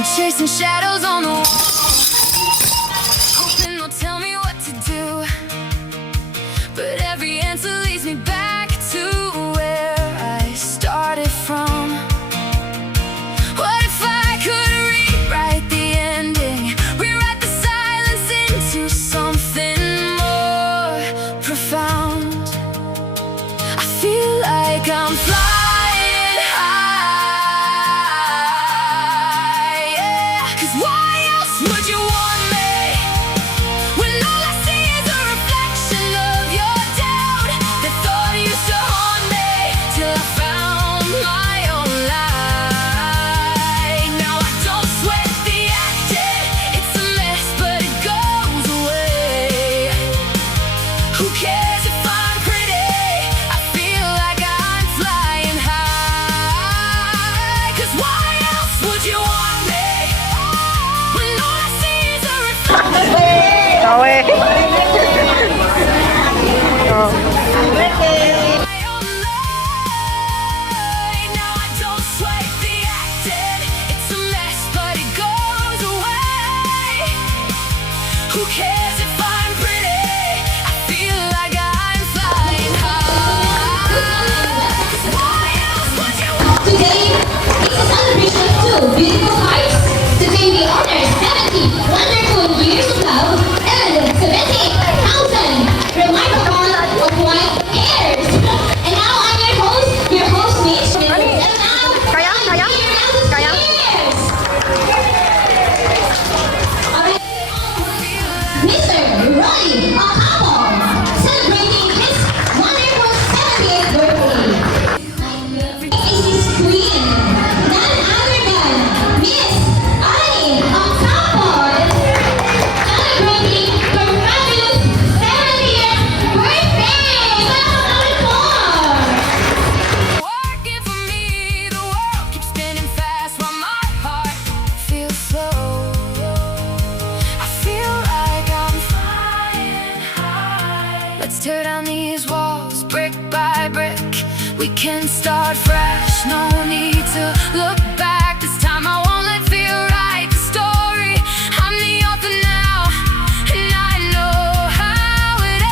I'm chasing shadows on the wall, hoping they'll tell me what to do. But every answer leads me back to where I started from. What if I could rewrite the ending, rewrite the silence into something more profound? I feel like I'm flying high, yeah. 'Cause why else would you want me when all I see is a reflection of your doubt? The thought used to haunt me till I found my own light. Now I don't sweat the acting, it's a mess but it goes away. Who cares if I'm pretty? I feel like I'm flying high. 'Cause why else would you want me when all I see is a reflection? Away. My own light. Now I don't sweat the acting, it's a mess but it goes away. Who cares if I'm pretty? I feel like I'm flying high. Why else would you want me? Today is a celebration of two beautiful hearts. Today we honor 70 wonderful years of love and 78,000 remarkable of white hairs. And now I'm your host, Miss. And now, Kaya? Kaya? cheers! Alright. Mr. Roy Ocampo, celebrating his wonderful 78th birthday. Is his queen, none other than Miss Annie Ocampo, celebrating her fabulous 70th birthday. Welcome po! Working for me, the world keeps spinning fast while my heart feels slow. I feel like I'm flying high. Let's tear down these walls brick by brick. We can start fresh, no need to look back. This time I won't let fear write the story. I'm the author now, and I know how it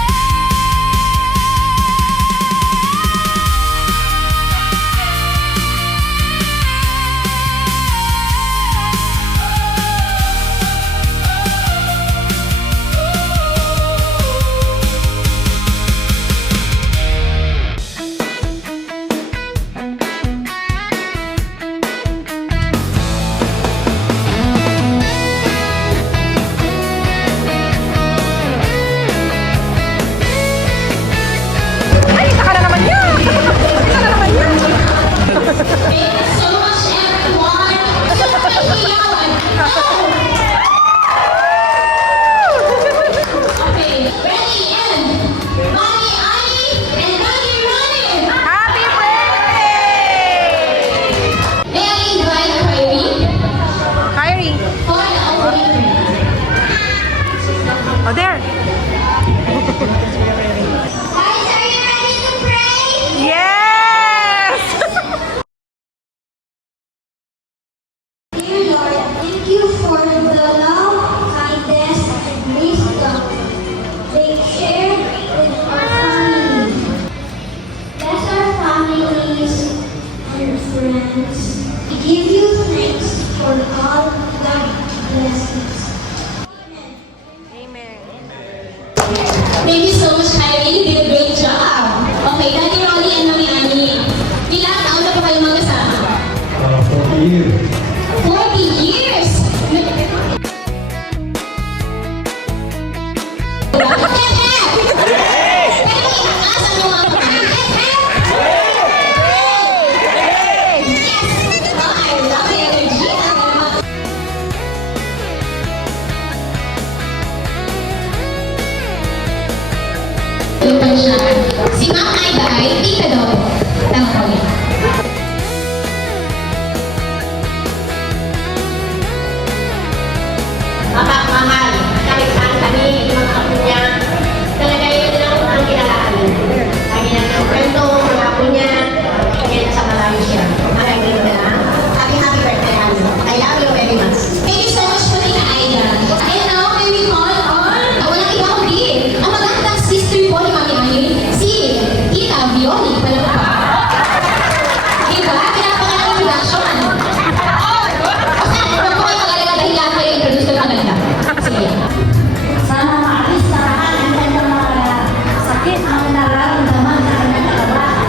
ang nararamdaman sa kanyang katawan.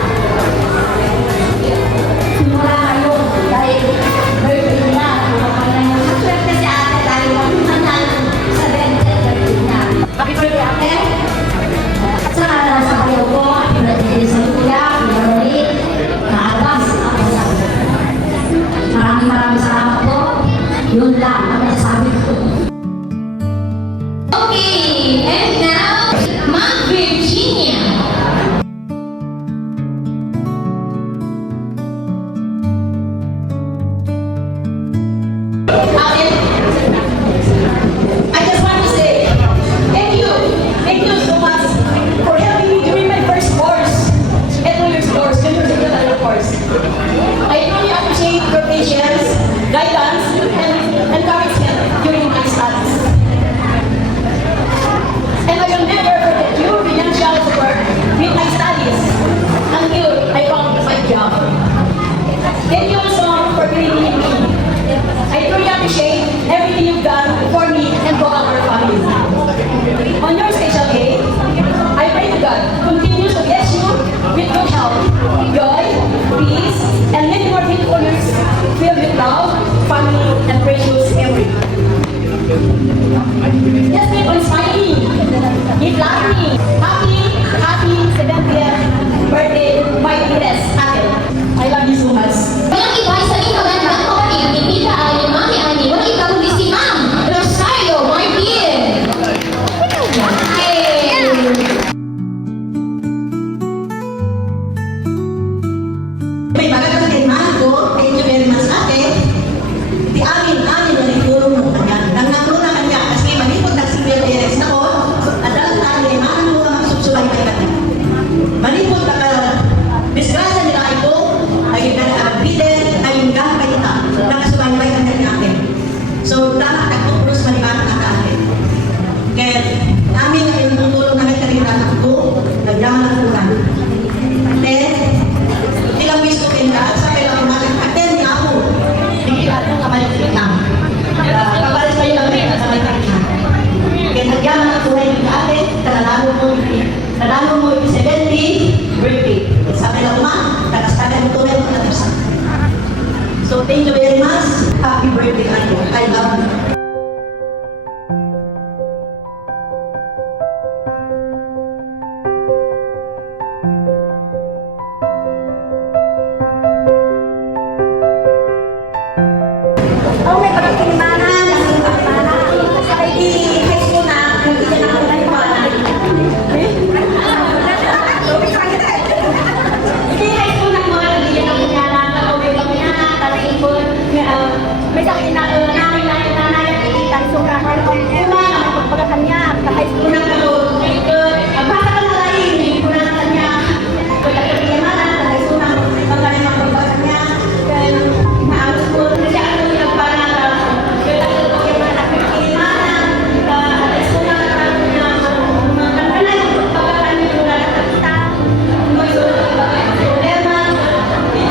Simula ngayon, dahil birthday niya, swerte si ate dahil magmanal sa birthday niya. Happy birthday, ate! At sa araw sa kayo ko, happy birthday sa kuya, kuya Rory, na advance ako sa maraming salamat po. Yun lang ang masasabi ko. Okay, and now, Ma'am Virginia. I just want to say thank you so much for helping me during my first course, at New Year's course, New Year's secretary course. I truly appreciate your patience, guidance, and encouragement during my studies. And I will never forget your financial support with my studies until I found my job. Thank you also for believing in me. I truly appreciate everything you've done for me and for our family. On your special day, I pray to God continues to bless you with good health, joy, peace, and many more beautiful years filled with love, family, and precious memory. Just keep on smiling. Keep laughing. Happy 70th birthday, my dearest ate. I love you so much. Walang iba sa inyo gandang kapatid ni Tita Ay, Mami Ani, walang iba kundi si Ma'am Rosario Martin. Yay! May magandang kailangan ko, thank you very much ate. Di amin na nagtulong mo kanya. Nang natulong kanya kasi malipot na civil arrest ako, at dahil tayo ay maano mo ang susubay kay kanya. Malipot na ka, disgrasya nila ito, ay nag-abiden, ay yung gangpay ita, nakasubay kanya ni ate. So, dapat nagtupros maliban ang ate. Kaya, namin na yung tutulong namin kanina ako, nagyaman ang kulang. Then, ilang wish ko kinda, sa kailang umalang, attend niya ako. Hindi lahat ng kapalit lang. Kapalit kayo lang rin, sa may kakita. Kaya nagyaman ang kulay ng ate, kanalo mo yung 70 birthday. Sa kailang umalang, tagastagan mo tulay mo natin. So, thank you very much. Happy birthday, ate. I love you. Oh, may pagkakilimanan, ang pagkakilimanan. Ay, di high school na, hindi na ako nalimanan. Hindi high school na mga nagiging ang kunyala, nakawin ang kunyala, talipon, may sakit na nanay at ikitan, sobrahan ko una, pagpagkakanya, sa high school na ako, basta ka na lang, hindi ko na kanya, pagkakilimanan, sa high school na, pagkakanya, pagpagkakanya, maayos ko, kasi ako yung nagpanata, kaya ako yung pagkakilimanan, high school na, pagkakanya, pagkakanya, nakakita, may problema,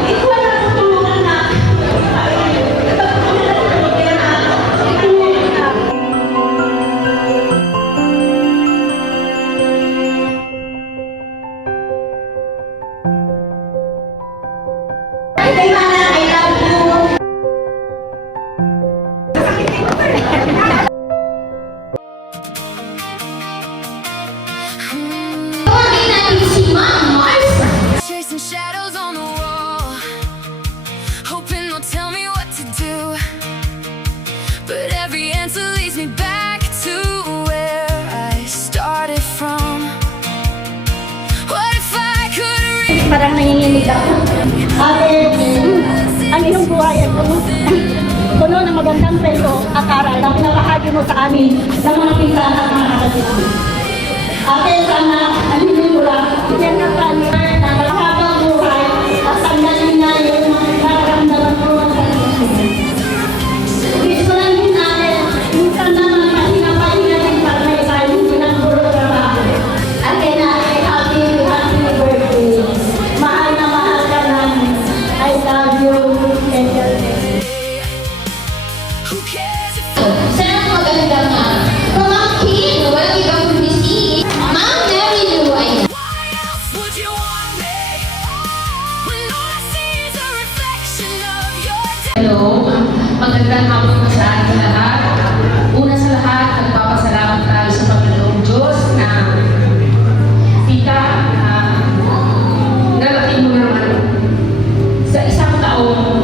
ikaw na tutulungan na, Kay Mana, I love you. Tawagin natin si Ma'am Marcia. Chasing shadows on the wall, hoping they'll tell me what to do. But every answer leads me back to where I started from. What if I could read? Parang nanginginig ako. Ang iyong buhay ay puno ng magandang kwento at aral na pinabahagi mo sa amin ng mga pinsan at mga kapatid. Ate, sana alinin mo lang yan ang plano na malakabang buhay at sandalin na yung mga nararamdaman mo sa iyo. Gusto lang din natin, minsan naman pahinga-pahinga ng pag-may hindi ng puro trabaho. Ate na, happy birthday. Mahal na mahal ka namin. I love you. Who cares if Sana maganda nga. From Ma'am Kim, walang iba kundi si Ma'am Mary Lou. Ayan. Magandang hapon po sa ating lahat. Una sa lahat, nagpapasalamat tayo sa Panginoong Diyos na tita, narating mo naman sa isang taon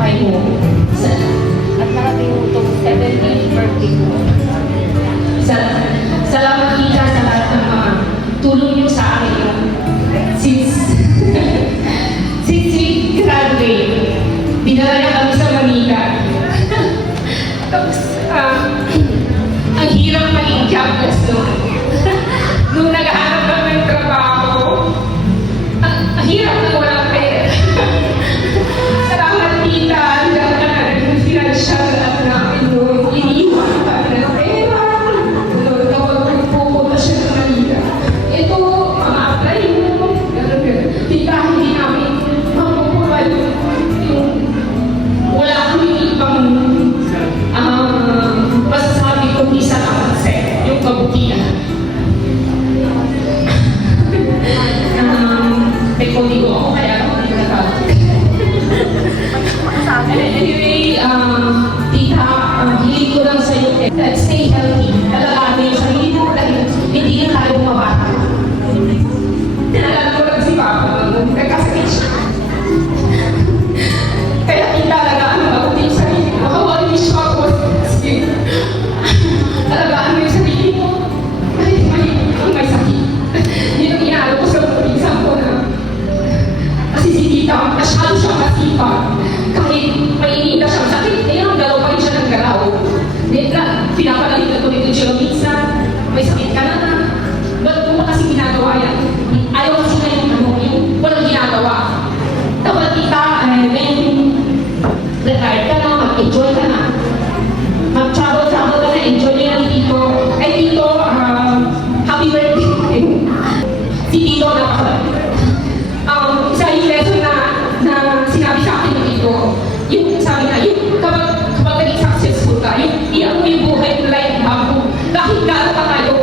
ay mo at narating mo itong 70th birthday mo. Salamat tita sa lahat ng mga tulong niyo sa akin since we graduate. Dinala niya kami sa Manila. Tapos, ang hirap maging jobless nung naghahanap kami ng trabaho. Ang hirap na walang pera. Salamat tita, hanggang ka na rin financial namin noon. Iniiwan kami ng pera. Noon kapag pupunta siya sa Manila. Ito, ma-apply mo. Tita, hindi namin mapupuwal yung wala akong ibang masasabi kung isa lang kasi yung kabutihan. Hindi ko ako kaya ako hindi nakakot. Anyway, tita, hiling ko lang sa'yo, stay healthy. Talagaan mo yung sarili mo dahil hindi na tayo mabata. Naalala ko lang si Papa nung nagkasakit siya. Kaya talagaan mo yung sarili mo. Hawalin mo siya ako. Talagaan mo yung sarili mo. Kahit may sakit. Yun ang inaalo ko sa pinsan ko na kasi si tita, masyado siyang masipag. Kahit mainita siyang sakit, ang galaw pa rin siya ng galaw. Pinapagalit na ito nito siya minsan. May sakit ka na. Ba't mo kasi ginagawa yan? Ayaw kasi na yung walang ginagawa. Tapos tita, retired ka na, mag-enjoy ka na. Mag-travel ka na, enjoy nyo yung tito. Ay tito, happy birthday. Si tito isa yung lesson na sinabi sa akin ng tito. Yung sabi na, kapag naging successful ka, iyan mo yung buhay mo like bago. Kahit gano'n pa tayo,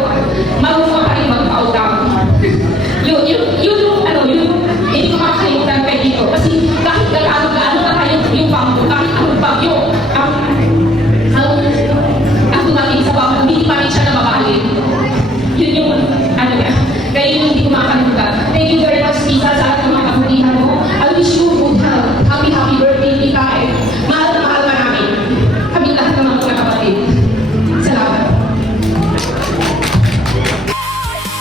marunong ka pa rin mag-out down. Yun, hindi ko makakalimutan kay dito. Kasi kahit gaano pa tayo yung bangko, kahit anong bagyo, ang dumating sa bangko, hindi pa rin siya nababalik. Yun yung, kaya yun hindi ko makakalimutan. Thank you very much, Tita, sa ating mga kabutihan mo. I wish you good health. Happy birthday, Tita. Mahal na mahal ka namin. Kami lahat ng mga kapatid. Salamat.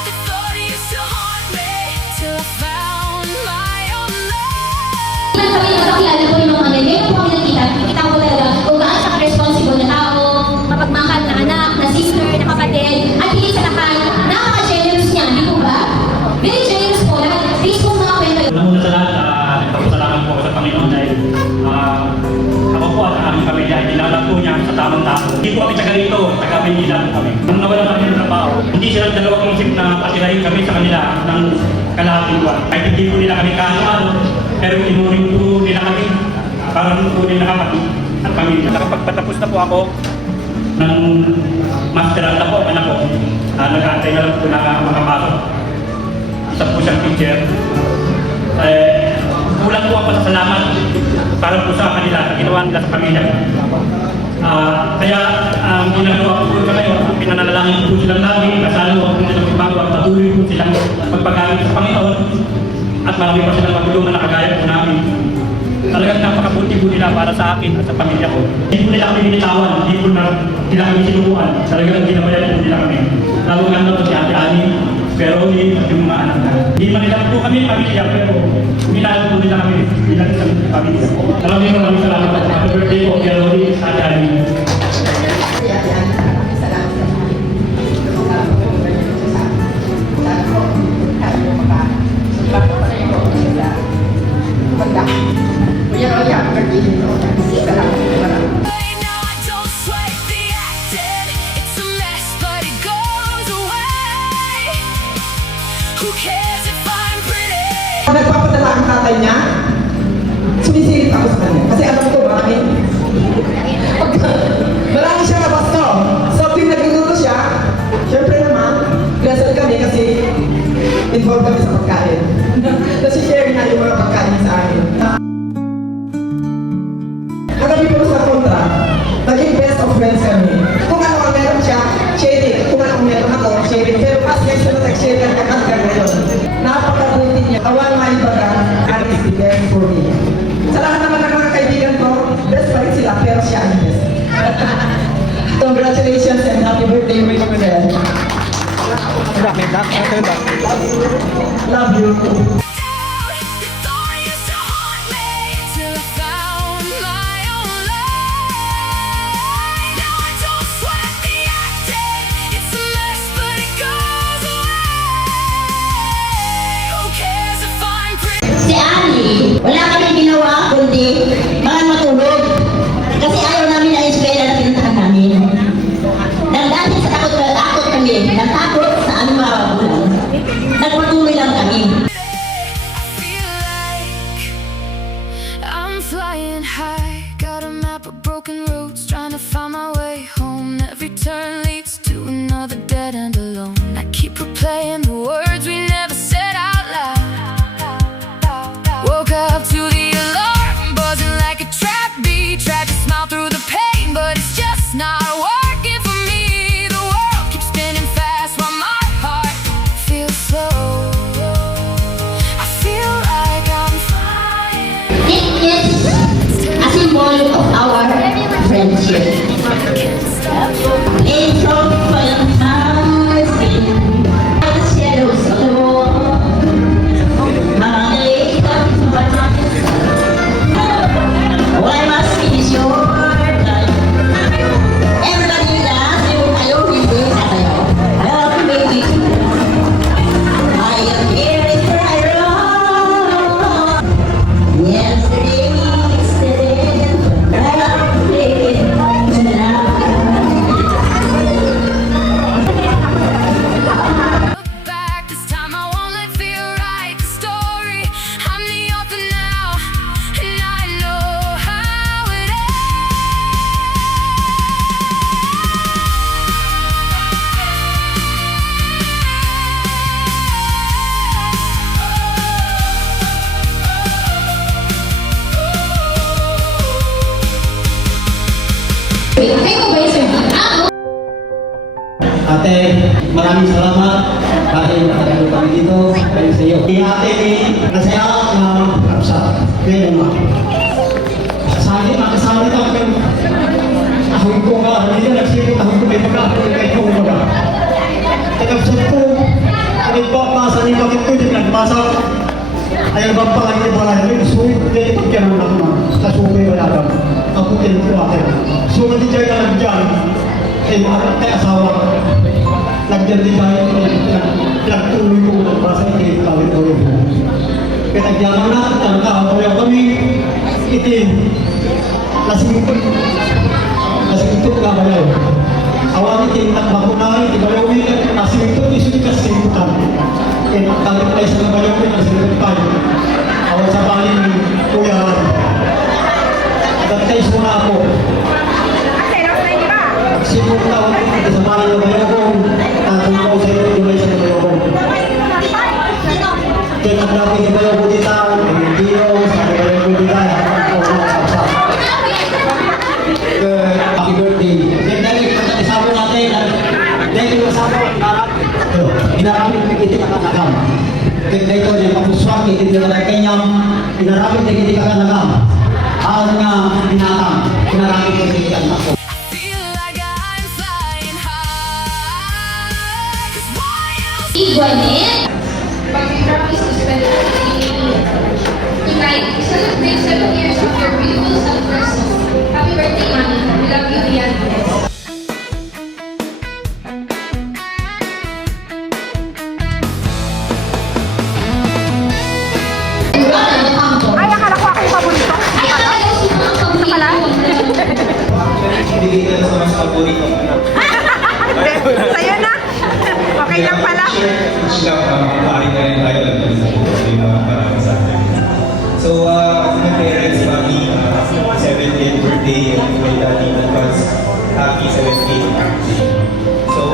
The thought used to haunt me till I found my own love. Kami nakakilala ko yung mga ganyan. Ngayon po kami nakita. Nakita ko talaga kung gaano siya ka-responsible na tao, mapagmahal na anak, na sister, na kapatid, at higit sa lahat, napaka-generous niya, di po ba? Very generous po. Based po mga kwento. Una sa lahat, nagpapasalamat po ako sa Panginoon dahil ako po at ang aming pamilya ay dinala po niya sa tamang tao. Hindi po kami taga rito, taga Manila po kami. Nung nawala kami ng trabaho, hindi sila dalawang isip na patirahin kami sa kanila ng kalahating buwan. Kahit hindi po nila kami kaano-ano, pero inuring po nila kami para po nila kami at pamilya. Nakapagpatapos na po ako ng masteral na po, anak ko. Nag-aantay na lang po na makapasok. Isa po siyang teacher. Kulang po ako sa salamat para po sa kanila, ginawa nila sa pamilya ko. Kaya ang ginagawa ko po ngayon, pinanalangin po silang lagi, kasalo ako nilang magbago at patuloy po silang magpagamit sa Panginoon at marami pa silang magulungan na kagaya po namin. Talagang napakabuti po nila para sa akin at sa pamilya ko. Hindi po nila kami binitawan, hindi po nila kami sinubuan. Talagang ginabayan po nila kami. Lalo nga na po si Ate Ani, pero hindi yung mga anak na. Hindi man nila po kami pamilya, pero minahal po nila kami bilang isang pamilya. Maraming salamat at happy birthday po, Kuya Lori, sa Ate Ani. Right now I don't sweat the acting. It's a mess, but it goes away. Who cares if I'm pretty? Pag nagpapadala ang tatay niya, sumisilip ako sa kanya. Kasi alam ko, marami siya nabasto. So, tuwing nagluluto siya, syempre naman, blessed kami kasi involved kami sa pagkain. Kasi share na yung mga pagkain sa akin. guys na nag-share ng hanggang ngayon. Napakabuti niya. Kawan maibaga and is the best for me. Sa lahat naman ng mga kaibigan ko, best pa rin sila, pero siya ang best. Congratulations and happy birthday, my friend. Love you. Your thought used to haunt me till I found my own light. Now I don't sweat the acting. It's a mess, but it goes away. Who cares if I'm pretty? Si Annie, wala kami ginawa kundi mga matulog. Kasi ayaw namin na eskwela na pinuntahan namin. Nang dati sa takot kami, natakot sa aming mga magulang. Nagpatuloy lang kami. I feel like I'm flying high. Got a map of broken roads, trying to find my way home. Every turn leads to another dead end alone. I keep replaying the words we never said out loud. Woke up to the alarm, buzzing like a trap beat. Tried to smile through the pain, but it's just not working for me. The world keeps spinning fast while my heart feels slow. I feel like I'm flying. It is a symbol of our friendship. It's from Valentine's Day, the shadows of the wall. Mga late of why must be short time? Everybody dance, yung kayo, hindi sa kayo. Help me. I am here in Cairo. Yesterday, Look back, this time I won't let fear write the story. I'm the author now, and I know how it Take over, sir. Ate, maraming salamat dahil nakatalo kami dito kayo sa iyo. Ate, nasaya na kapsa. Kaya naman. Makasali ka kayo. Ahoy ko nga, hindi na nagsipot ahoy ko may pagkakaroon kayo kung mga. Tagapsat ko, kahit ba pasa ni bakit ko yung nagpasa. Ayaw bang pangalit ba lang yun? So, hindi ko kaya naman ako sa sumay wala ka. Ako din ko ate. So, hindi dyan ka lang dyan. Eh, kaya asawa ka. Lagyan din tayo pinagtuloy ko ng basa hindi kawin ko rin. Pinagyaman na, nagkakakuyaw kami, itim, lasing ito ka bayaw. Awang itim, nagbakunay, di bayaw ulit, lasing ito, isunod ka sa simutan. Eh, nagkalit tayo sa bayaw ulit, nasimutan tayo. Awang sa baling, kuya, nagtays mo na ako. Simutan ako, sa baling na bayaw ko, tatong ko sa iyo, tulay sa bayaw ko. Kaya nagdapin yung bayaw ko dito, hindi ako sa bayaw ko dito, happy birthday. Then dahil pagkakasama natin, dahil yung kasama ko, inarapin ko hindi ka kanagam. Kaya ito, yung pagkuswaki, hindi ka kanyang, inarapin ko hindi ka kanagam. Ang nga, binatang, inarapin ko hindi ka kanagam. feel like I'm flying high. 'Cause why else? Iguanet. But we promise to spend tonight, celebrate 7 years of your beautiful self-person. Happy birthday, Mami. We love you, Rian. Ay, akala ko ako yung paborito. Ay, akala ko sino ang paborito. Hindi ka sa mas paborito. Sa'yo na. Okay lang pala. Siya, pari na rin tayo. Maraming sa akin. So, my parents, Mami, 70th birthday, and my daddy, advance, happy 70th birthday. So,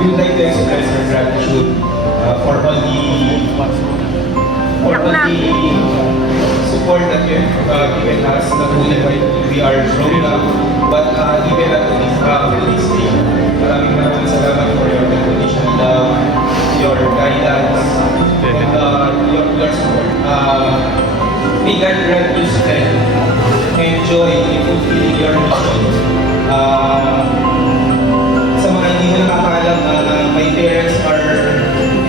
we would like to express our gratitude for all the support that you have given us, not only while we are growing up, but even at this day. Maraming salamat for your unconditional love, grateful strength and joy in fulfilling your mission. Sa mga hindi mo nakakaalam na my parents are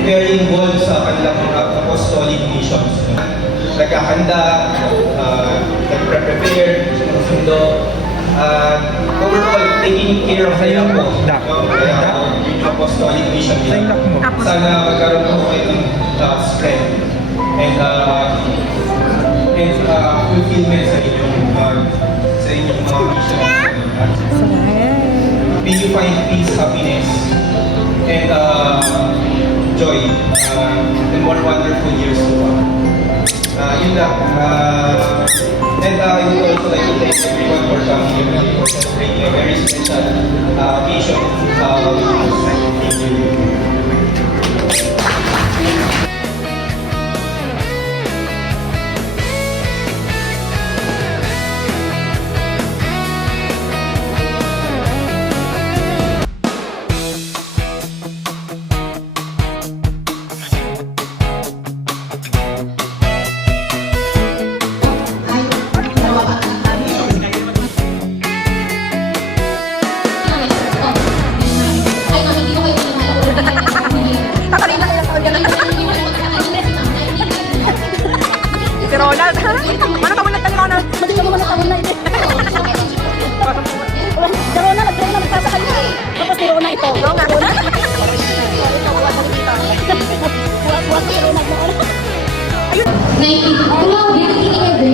very involved sa kanilang mga apostolic missions. Nagkakanda, nagpre-prepare, sinusundo, overall, taking care of their po. Kaya yung apostolic mission nila. Sana magkaroon po kayo ng strength and fulfillment sa inyong mga mission. May you find peace, happiness, and joy in more wonderful years to come. Yun lang. And I would also like to thank everyone for coming here and for celebrating a very special occasion with us. Thank you. Ay, ma'am, hindi ko kayo Si Ronald. Ano ka muna ni Ronald? Mati ka mo na tawon na ito. Si Rona, magsasakal na. Tapos si Rona ito. Rona. Buwas si Rona na. 19. Grabe,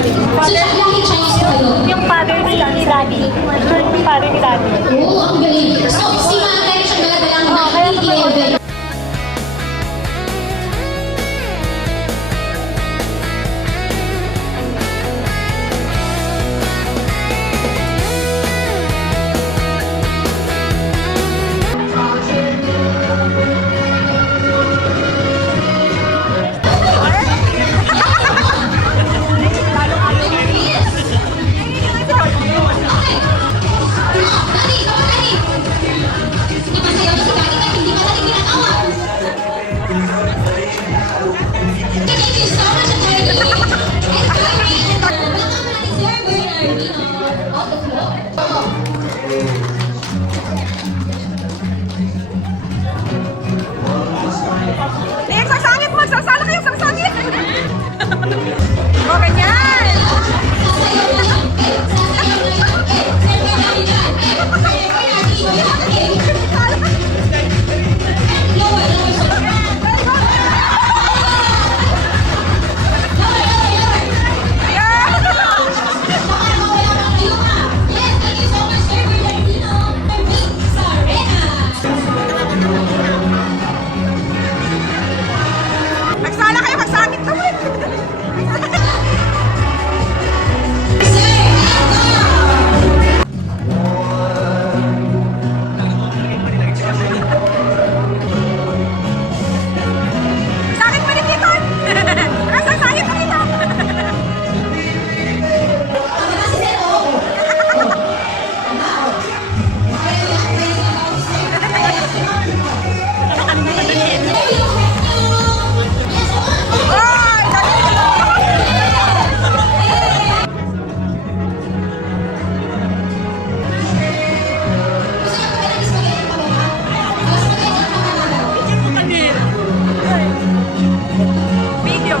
naging So, lahi Chinese po kayo? Yung father nila, ni Daddy. Yung father ni Daddy. Oo, ang galing. So, si Mama Karen siya nagadalang 1911. Magsasangit! Magsasala kayo! Sangsangit! O, ganyan! Magsala kayo! Magsangit naman! Sangit pa rin dito! Sangit pa dito! Oy! Video!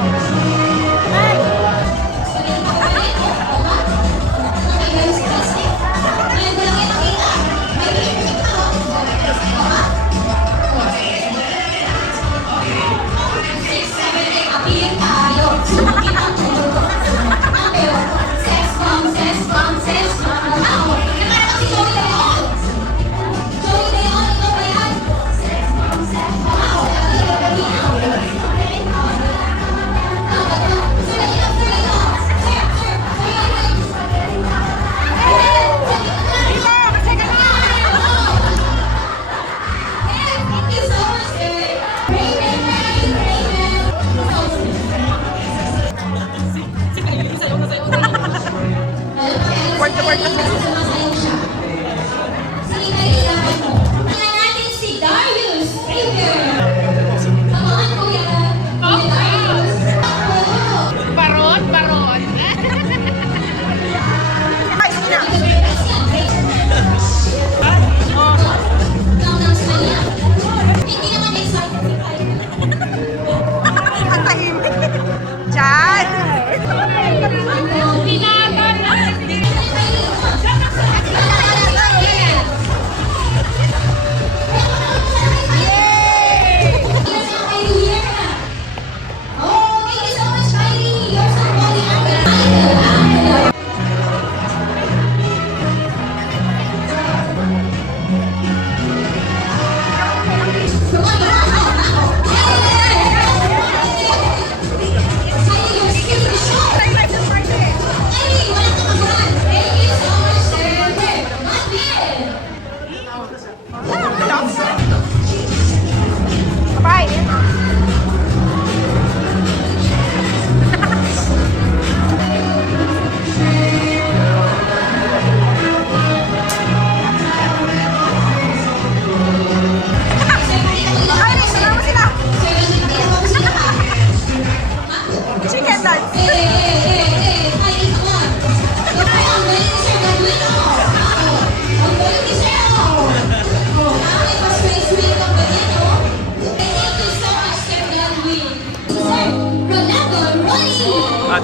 Si Darius Ranger. Come on, Kuya. Kuya Darius. Baron?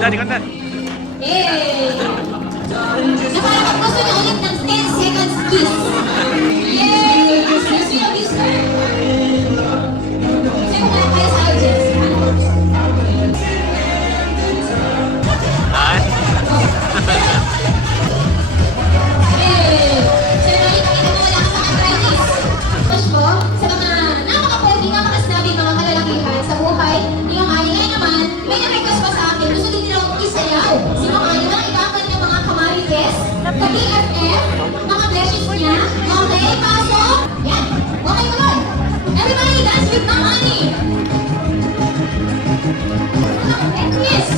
Daddy, kanta. Yay! Naparang gusto niyo ulit ng 10 seconds kiss. Yay! Gusto niyo mister? Sino kaya kayo sa audience? Yay! Sino na yung pakita mo wala ka sa arthritis? Push mo sa mga napaka-pogi, napaka-snappy mga kalalakihan sa buhay. Yung ngayon naman, may na-request pa sa akin. Gusto din nilang isayaw. Sino ngayon na ikakan ng mga kamarites, ka-BFF, mga blessings niya. Okay, pasok. Yan. Okay, tuloy. Everybody dance with the money. Yes.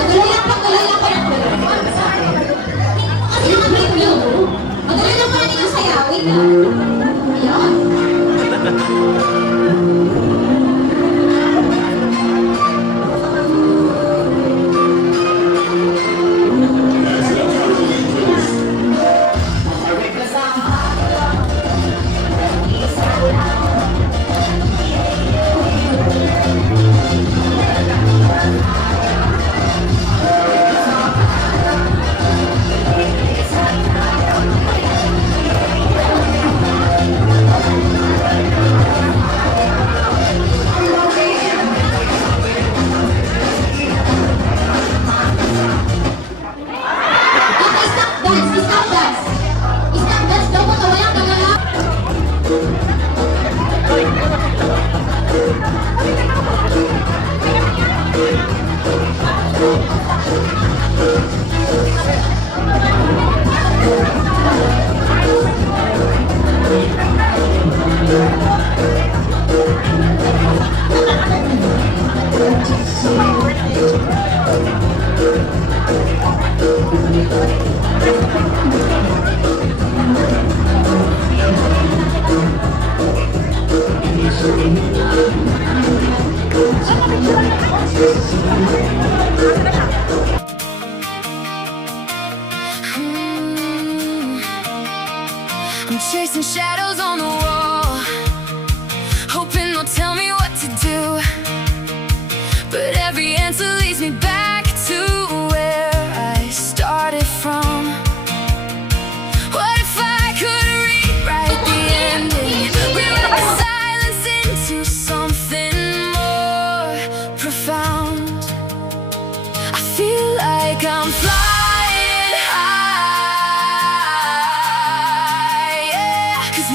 Madali lang po kasi nakabreak nyo. Madali lang pala nilang sayawin. Ayun. Okay, stop dance. Stop dance. Stop dance daw po. Walang kagala. I'm chasing shadows on the wall, hoping they'll tell me what to do. But every answer leads me back to where I started from. What if I could rewrite the ending, rewrite the silence into something more profound? I feel like I'm flying high, yeah. 'Cause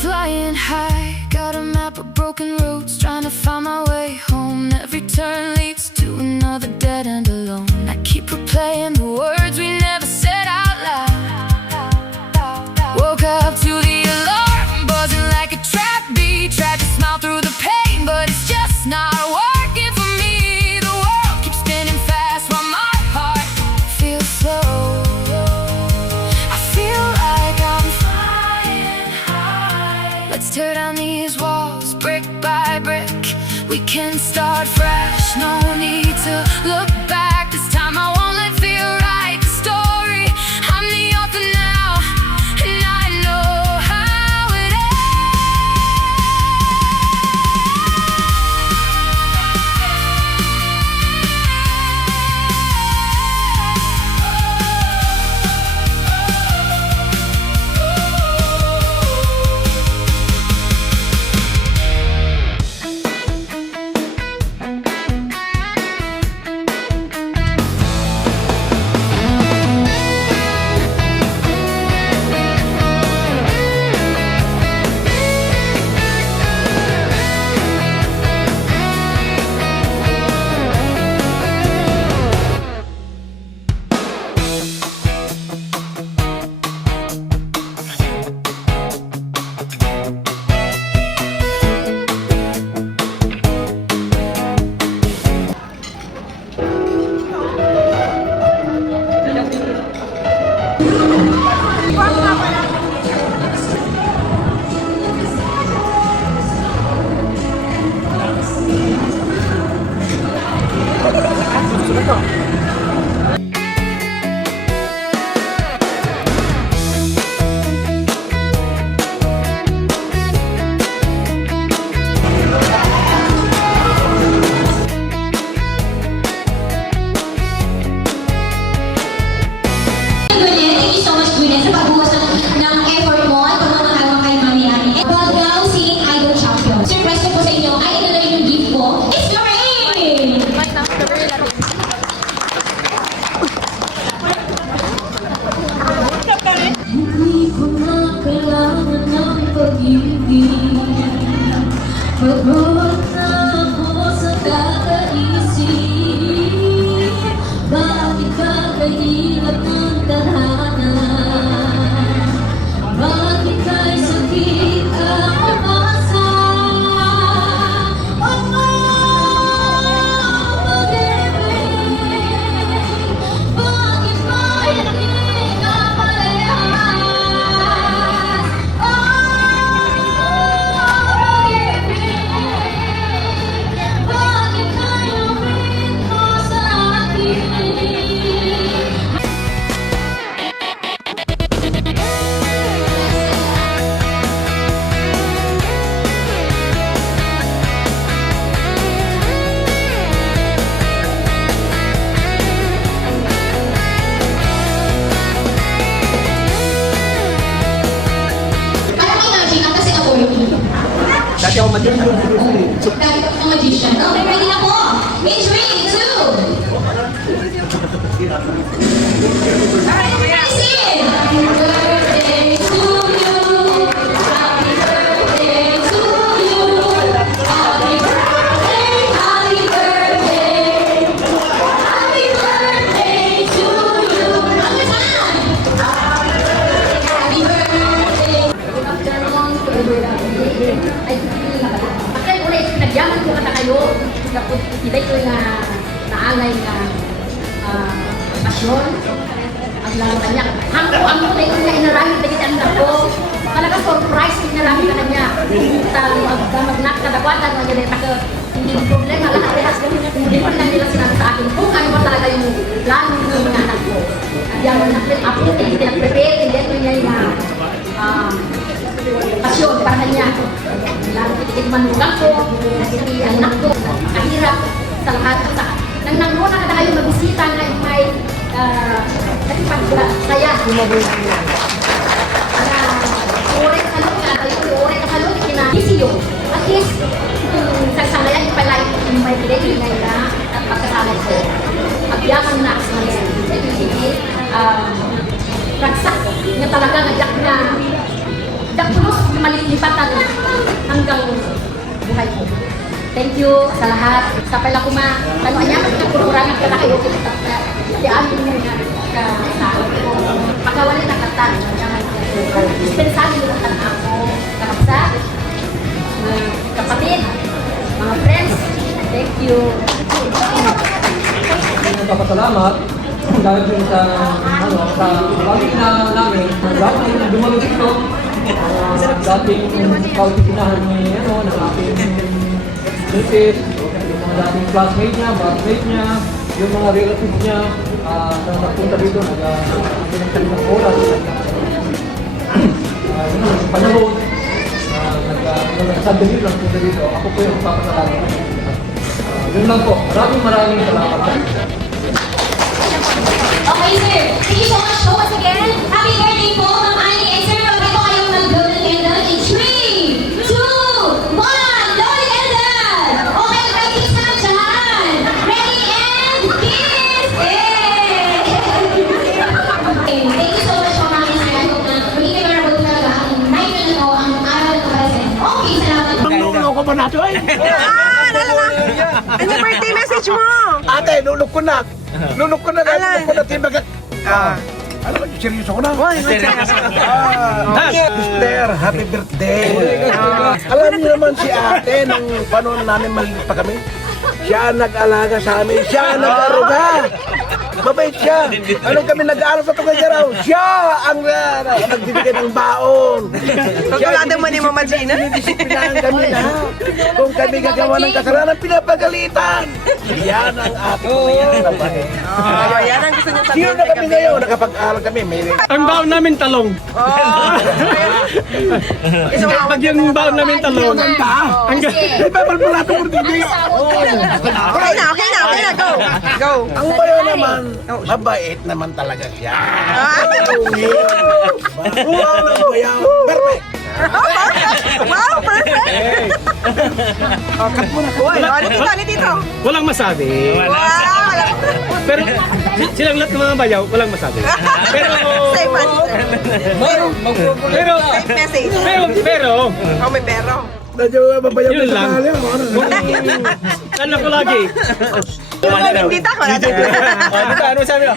flying high, got a map of broken roads, trying to find my way home. Every turn leads to another dead end alone. I keep replaying the words we never said out loud. Woke up to the alarm, buzzing like a trap beat. Tried to smile through the pain, but it's just not working for me. The world keeps spinning fast while my heart feels slow. I feel like I'm flying high. Let's tear down these walls, brick by brick. We can start fresh, no need to look back. This time I won't let fear write the story. I'm the author now, and I know how it Thank you so much, Gwyneth, sa pagbuwas ng effort mo at pagmamahal mo kay Mami Ani. Baglaw Singing Idol Champion. Surprise ko po sa inyo, ay ito na rin yung gift ko. It's Lorraine! Hindi ko na kailangan ng pag-ibig. Pagod na ako sa kakaisip. Bakit kakahirap ng tadhana? Bakit kay sakit ang pag-asa? Oh, pag-ibig. Bakit ba hindi ka parehas? Bakit kayo rinto sa akin? Parang imagine ka kasi ako yun. Dati ako magiging Dahil ako ng magician. Okay, ready na po. In 3, 2. Alright, everybody sing! Happy birthday to you. Happy birthday to you. Happy birthday, happy birthday. Happy birthday to you. One more time. Happy birthday. Kaya ko na pinagyaman ko kata kayo, kita ko nga naangay nga pasyon. Ang lalo kanya. Ang na yung inaramit na kita ang ko. Talaga surprise inaramit ka kanya. Magnak na dakwatan mo dyan. Hindi problema lahat rehas kami. Hindi ko lang nila sinabi sa akin kung ano ba talaga yung plano ng mga anak ko. At yan, hindi nag-prepare, hindi ito niya yung pasyon para kanya. Lalo kitikit manugang ko, kasi anak ko, kahirap sa lahat. Nang nanguna ka na kayo magbisita na yung may nakipagsaya. Ore ka salon ka, ore ka salon, kinakisiyo. At least, sagsanglayan yung palay, yung may pinagin na at pagkasalay ko. Agyaman na sa mga ito yung sige, ragsak, nga talaga nagyak na magdakulos, malilipatan hanggang buhay ko. Thank you sa lahat. Sa pala ko tanong niya, nagkukurangan ka na kayo kita. Di amin niya ka sa ako. Pagkawali na katan. Dispensado nila katan ako. Kapatid, kapatid, mga friends, thank you. Nagpapasalamat dahil din sa lagi na namin, dati dumalo dito, dating kautipinahan ni ng ating misis, yung mga dating classmate niya, batchmate niya, yung mga relatives niya, na nagpunta dito, nagsalit ng oras, yung panahon, nagsasabi lang punta dito, ako po yung papasalamat. Yun lang po, maraming salamat. Okay, sir. Thank you so much po once again. Happy birthday po, Ma'am Annie. And sir, pag ito kayong mag-golden candle in 3, 2, 1, golden candle! Okay, may kiss na dyan. Ready and kiss! Okay, thank you so much po, Ma'am Annie, sir. I hope na magiging memorable talaga ang night na ito, ang araw na ito para sa inyo. Okay, salamat. Nulog ko ba nato ay? Ano birthday message mo? Ate, nulog ko na. Nulog ko na tibagat. Ano ba, seryoso ko na? Sister, happy birthday. Alam niyo naman si ate, nung panahon namin maliit pa kami, siya ang nag-alaga sa amin, siya ang nag-aruga. Mabait siya. Anong kami nag-aaral sa Tugaygaraw? Siya ang nagbibigay ng baon. Pagkulado mo ni Mama Gina? Dinidisiplinahan kami na. Kung kami gagawa ng kasalanan, pinapagalitan. Yan ang ating mga mabait. Oh, yan ang gusto niya Sino sabihin na kami ngayon? Nakapag-aaral kami. May Ang baon namin talong. Pag yung baon namin talong. Ay, babal pala ito kung hindi. Okay na, go! Go! Ang bayo naman, mabait naman talaga siya. Wow, ang bayo. Perfect. Wow, perfect! Ano dito? Walang masabi. Wow! Pero silang lahat ng mga bayaw, walang masabi. Pero Safe answer. pero Safe message. pero Oh, may pero. Medyo mabayaw yun na lang. sa kanya. Ano ko lagi? Hindi ako. Ano sabi mo?